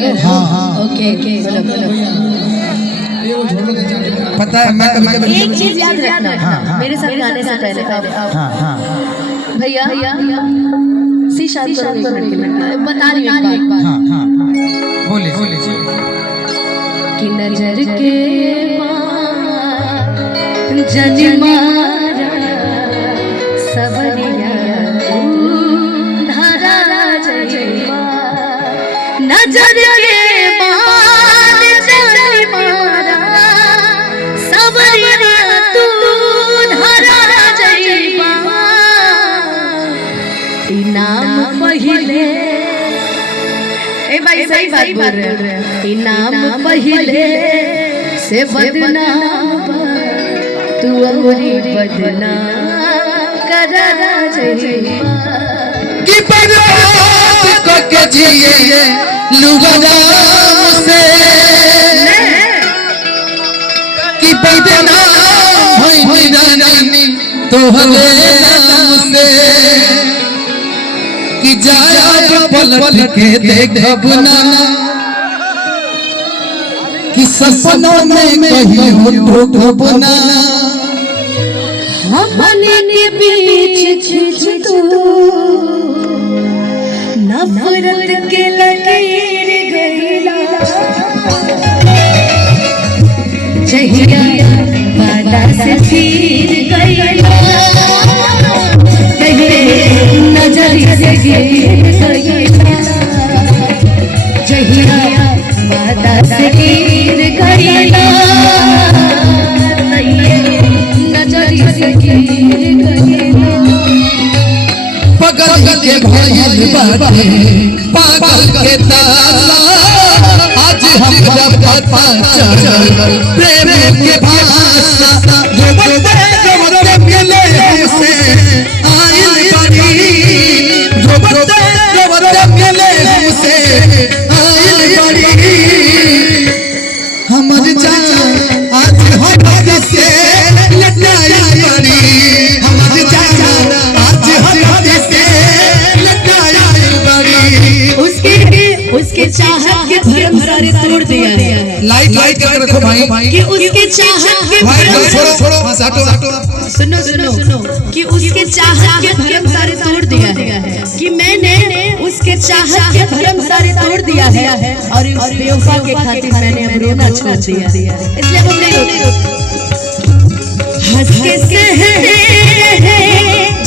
हाँ हाँ ओके ओके पता है मैं कभी कभी एक चीज याद रखना। हाँ। मेरे साथ गाने से पहले हाँ हाँ भैया सी शादी बता रही हूँ एक बात हाँ हाँ बोले बोले कि नजर के जनी मारा सबरिया धारा जयवा नजर के मान जनी मारा सबरिया तू धारा जयवा इनाम पहिले ए भाई सही बात बोल रहे हैं इनाम पहिले से बदनाम तू अमरी बदनाम करा जयवा कि बर्बाद करके जिए लुगाम से कि बदनाम होई रानी तोहरे नाम से कि जाया पलट के देखब ना कि सपनों में कहीं हो ठोकब ना हमने के बीच छिछ तू नफरत के लकीर गईला जहिया वादा से फिर गईला नजर से गिर गईला जहिया वादा से गिर गईला नजर से गिर गईला पगल के भइल बाटे पागल के ताला आज हमरा पता चल प्रेम के भाषा जो बते मिले हमसे आइल बड़ी जो बते मिले हमसे आइल बड़ी हमर जान आज हद से लटाई बड़ी हमर जान आज हद से लटाई बड़ी उसके चाहत के भरम सारे तोड़ दिया है लाइट लाइट कर रखो भाई कि उसके चाहत के भाई छोड़ो छोड़ो हटो सुनो सुनो कि उसके चाहत के भरम सारे तोड़ दिया है कि मैंने उसके चाहत के भरम सारे तोड़ दिया है और उस बेवफा के खातिर मैंने अब रोना छोड़ दिया इसलिए हम नहीं रोते हंस के सहरे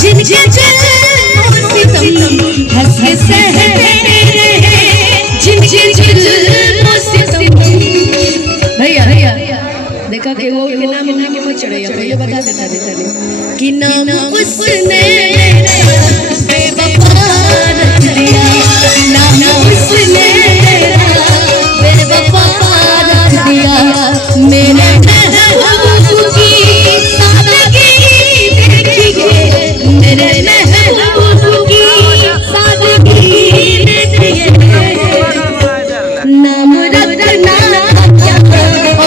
जिनके सितम हंस के सहरे भैया देखा कि वो के नाम हमने के मत चढ़ाइया पहले बता देता कि नाम उसने बेवफा रख दिया नाम उसने बेवफा रख दिया मैंने महबूब की सादगी देखिए मेरे महबूब की सादगी देखिए नाम रखना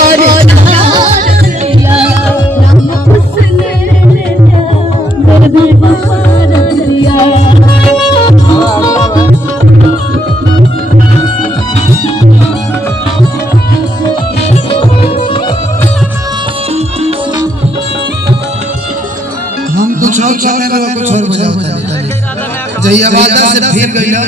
और नाम उसने दिया हम कुछ और चाहते हैं कुछ और बजाओ जहिया वादा से फिर गइला